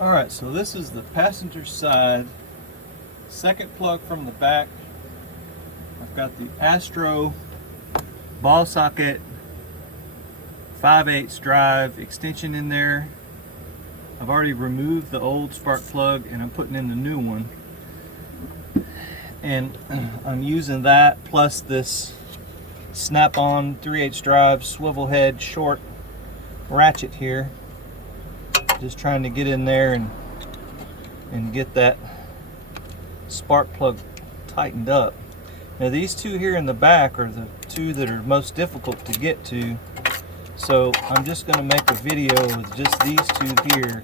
Alright, so this is the passenger side, second plug from the back. I've got the Astro ball socket 5/8 drive extension in there. I've already removed the old spark plug and I'm putting in the new one. And I'm using that plus this snap-on 3/8 drive swivel head short ratchet here. Just trying to get in there and get that spark plug tightened up. Now these two here in the back are the two that are most difficult to get to. So I'm just going to make a video with just these two here.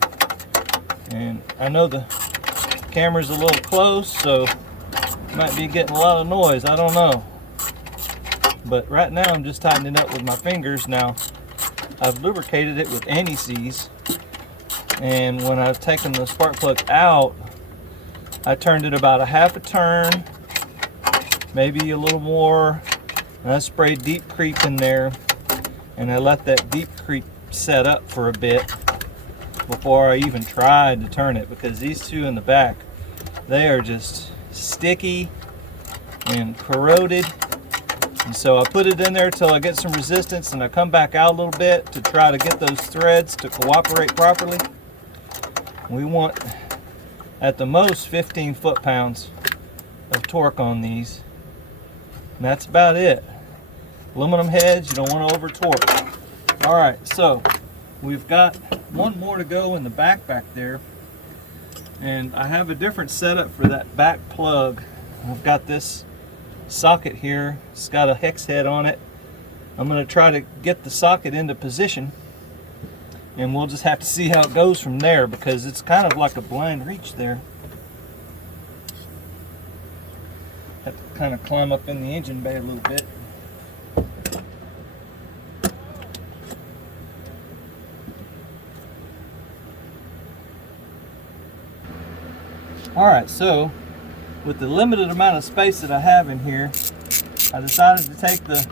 And I know the camera's a little close, so might be getting a lot of noise, I don't know. But right now I'm just tightening it up with my fingers. Now I've lubricated it with antisieze, and when I've taken the spark plug out, I turned it about a half a turn, maybe a little more, and I sprayed deep creep in there, and I let that deep creep set up for a bit before I even tried to turn it, because these two in the back, they are just sticky and corroded. And so I put it in there till I get some resistance, and I come back out a little bit to try to get those threads to cooperate properly. We want at the most 15 foot-pounds of torque on these, and that's about it. Aluminum heads, you don't want to over torque. All right, so we've got one more to go in the back there, and I have a different setup for that back plug. I've got this socket here. It's got a hex head on it. I'm going to try to get the socket into position, and we'll just have to see how it goes from there, because it's kind of like a blind reach there. Have to kind of climb up in the engine bay a little bit. Alright, so with the limited amount of space that I have in here, I decided to take the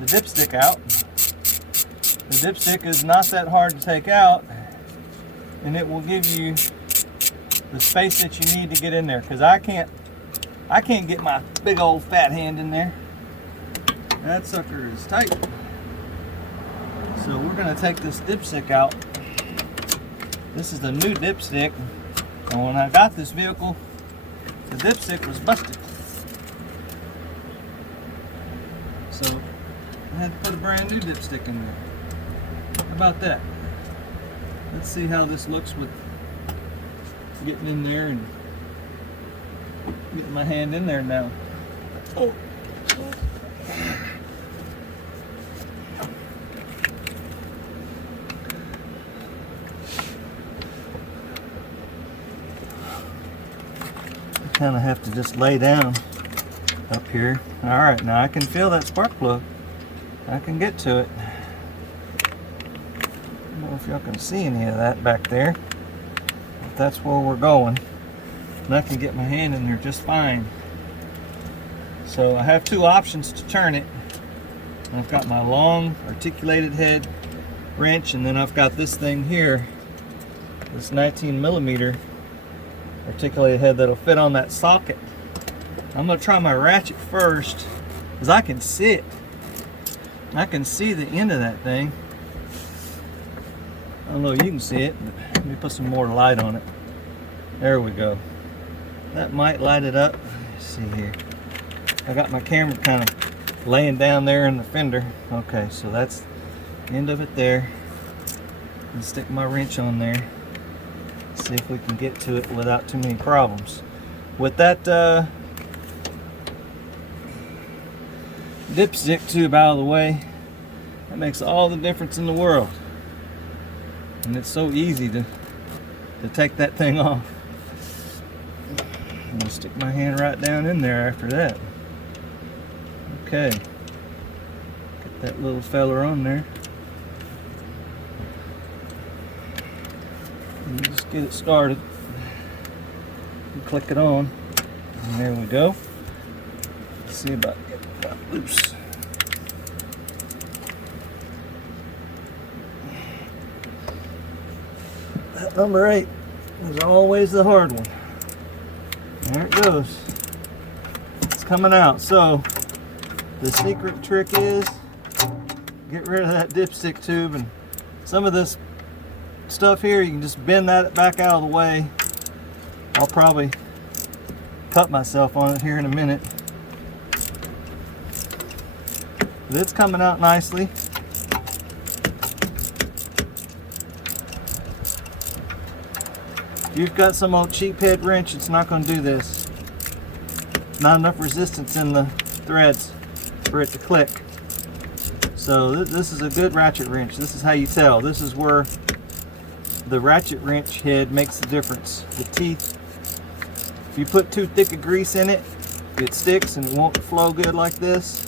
dipstick out. The dipstick is not that hard to take out, and it will give you the space that you need to get in there, because I can't get my big old fat hand in there. That sucker is tight. So we're going to take this dipstick out. This is the new dipstick, and when I got this vehicle, the dipstick was busted. So I had to put a brand new dipstick in there. How about that? Let's see how this looks with getting in there and getting my hand in there now. Oh. I kind of have to just lay down up here. All right, now I can feel that spark plug. I can get to it. I don't know if y'all can see any of that back there, but that's where we're going. And I can get my hand in there just fine. So I have two options to turn it. I've got my long articulated head wrench, and then I've got this thing here, this 19mm articulated head that'll fit on that socket. I'm going to try my ratchet first, because I can see it. I can see the end of that thing. I don't know if you can see it, but let me put some more light on it. There we go. That might light it up. Let's see here. I got my camera kind of laying down there in the fender. Okay, so that's the end of it there. And stick my wrench on there. See if we can get to it without too many problems. With that dipstick tube out of the way, that makes all the difference in the world. And it's so easy to take that thing off. I'm gonna stick my hand right down in there after that. Okay, get that little feller on there. And just get it started. And click it on. And there we go. Let's see about getting that loose. That Number 8 is always the hard one. There it goes. It's coming out. So the secret trick is get rid of that dipstick tube, and some of this stuff here you can just bend that back out of the way. I'll probably cut myself on it here in a minute. But it's coming out nicely. If you've got some old cheap head wrench, it's not going to do this. Not enough resistance in the threads for it to click. So this is a good ratchet wrench. This is how you tell. This is where the ratchet wrench head makes the difference. The teeth, if you put too thick of grease in it, it sticks and it won't flow good like this.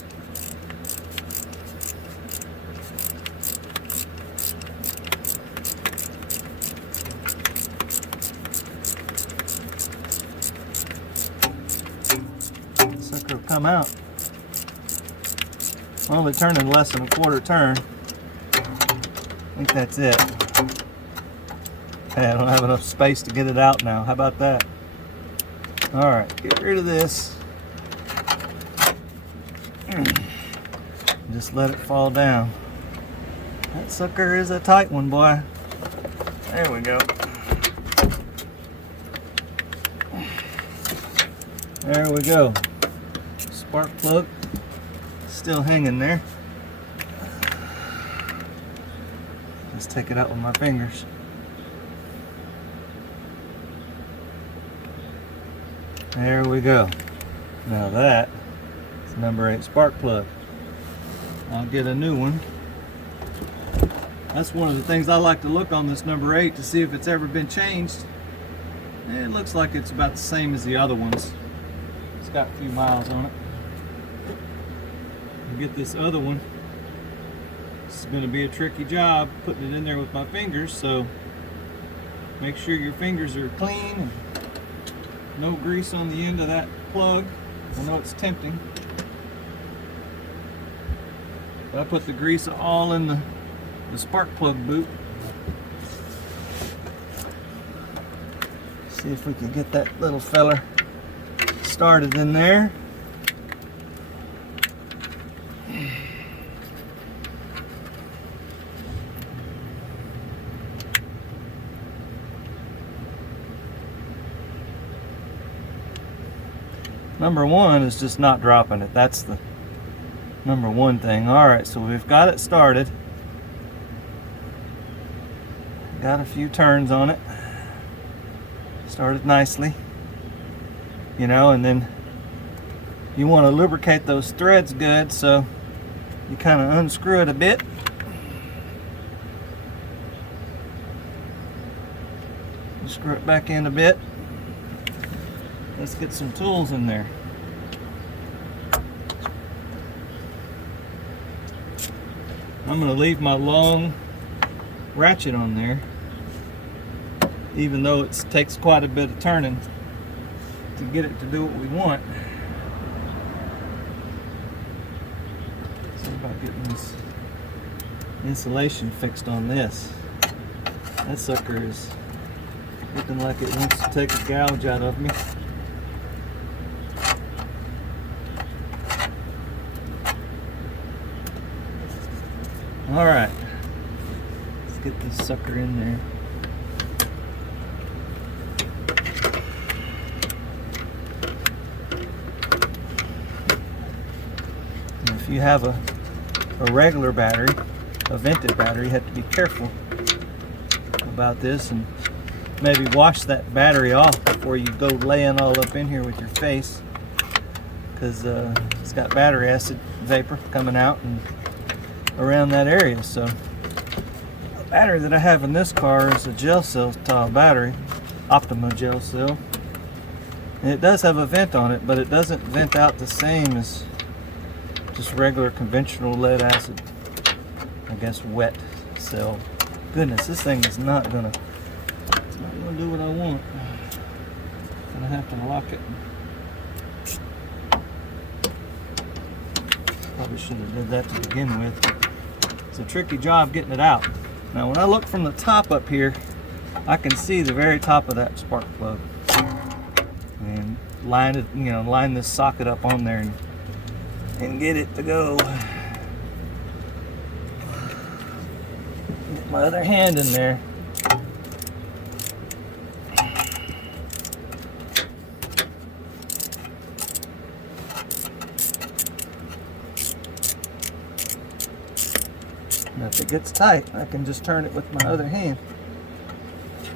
Sucker will come out. Only turning less than a quarter turn. I think that's it. Hey, I don't have enough space to get it out now. How about that? Alright, get rid of this. Just let it fall down. That sucker is a tight one, boy. There we go. There we go. Spark plug still hanging there. Let's take it out with my fingers. There we go. Now that is number 8 spark plug. I'll get a new one. That's one of the things I like to look on this number 8 to see if it's ever been changed. And it looks like it's about the same as the other ones. It's got a few miles on it. I'll get this other one. This is going to be a tricky job putting it in there with my fingers, so make sure your fingers are clean and no grease on the end of that plug. I know it's tempting, but I put the grease all in the spark plug boot. See if we can get that little feller started in there. Number 1 is just not dropping it. That's the number 1 thing. Alright, so we've got it started. Got a few turns on it. Started nicely. You know, and then you want to lubricate those threads good, so you kind of unscrew it a bit. Screw it back in a bit. Let's get some tools in there. I'm going to leave my long ratchet on there, even though it takes quite a bit of turning to get it to do what we want. So about getting this insulation fixed on this. That sucker is looking like it wants to take a gouge out of me. Alright, let's get this sucker in there. And if you have a regular battery, a vented battery, you have to be careful about this and maybe wash that battery off before you go laying all up in here with your face, because it's got battery acid vapor coming out and around that area. So the battery that I have in this car is a gel cell style battery, Optima gel cell, and it does have a vent on it, but it doesn't vent out the same as just regular conventional lead acid, I guess wet cell. Goodness, this thing is not gonna do what I want. I'm gonna have to lock it. Probably should have did that to begin with. It's a tricky job getting it out. Now when I look from the top up here, I can see the very top of that spark plug, and line it, line this socket up on there and get it to go. Get my other hand in there. Now if it gets tight, I can just turn it with my other hand.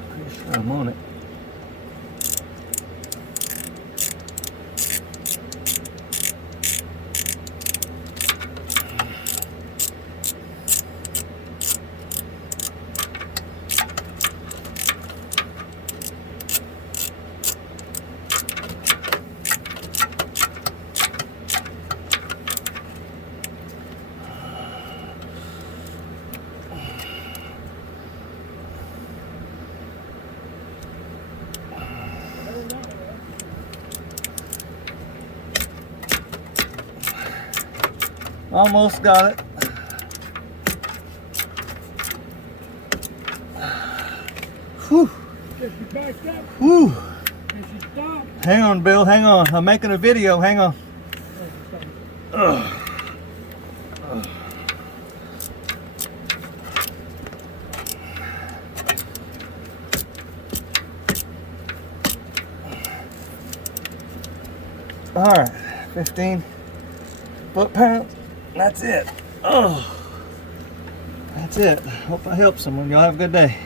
Pretty sure I'm on it. Almost got it. Whew. Whew. Hang on, Bill, hang on. I'm making a video, hang on. All right, 15 foot-pounds. That's it. Oh, that's it. Hope I helped someone. Y'all have a good day.